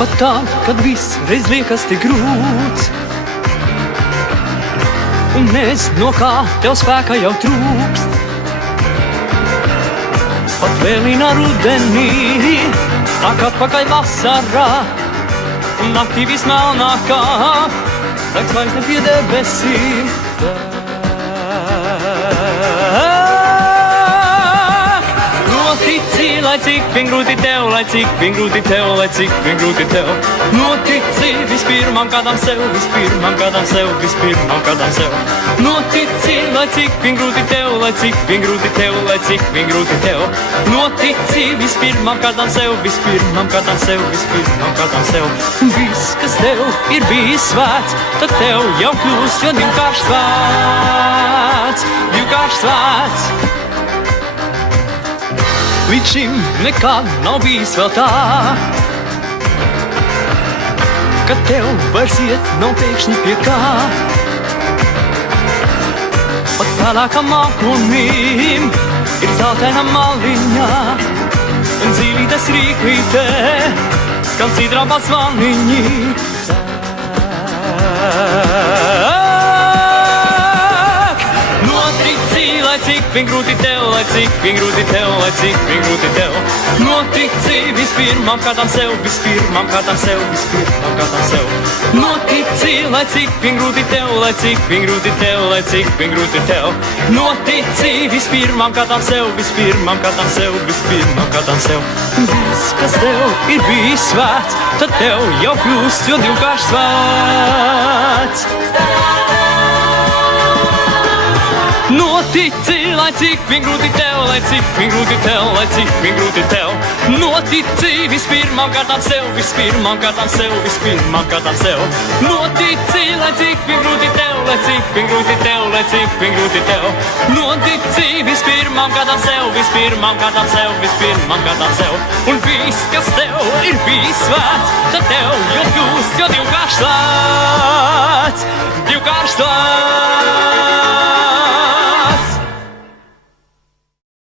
Pat tad, kad viss reiz liekas tik grūts, un nezinu, no kā tev spēka jau trūkst. Pat vēlina rudenī, nāk atpakaļ vasarā, un naktī vismelnākā, nakts vairs ne pie debesīm. Notici, lai cik vien grūti tev, lai cik vien grūti tev, lai cik vien grūti tev. Notici vispirmām kādam sev, vispirmām kādam sev, vispirmām kādam sev. Notici, lai cik vien grūti tev, lai cik vien grūti tev, lai cik vien grūti tev. Notici vispirmām kādam sev, vispirmām kādam sev, vispirmām kādam sev. Viss, kas tev ir bijis svēts, tad tev jau kļūst, jo divkārt svēts, divkārt svēts. Līdz šim nekad nav bijis vēl tā, kad tev vairs iet nav pēkšņi pie kā. Pat vēlākam mākonim ir zeltaina maliņā, un dzīvītes rīklītē skan sidrāpā zvaniņi. Lai cik vien grūti tev, lai cik vien grūti tev, lai cik vien grūti tev. Notici vispirmām kādam sev, vispirmām kādam sev, vispirmām kādam sev. Notici, lai cik vien grūti tev, lai cik vien grūti tev, lai cik vien grūti tev. Notici vispirmām kādam sev, vispirmām kādam sev, vispirmām kādam sev. Viss, kas tev ir bijis svēts, tad tev jau kļūst, jo divkārt svēts. Notici, lai cik vien grūti tev, lai cik vien grūti tev, lai cik vien grūti tev. Notici vispirmām kārtām sev, vispirmām kārtām sev, vispirmām kārtām sev. Notici, lai cik vien grūti tev, lai cik vien grūti tev, lai cik vien grūti tev. Notici vispirmām kārtām sev, vispirmām kārtām sev, vispirmām kārtām sev. Un viss, kas tev ir bijis svēts, tad tev jau kļūst, jo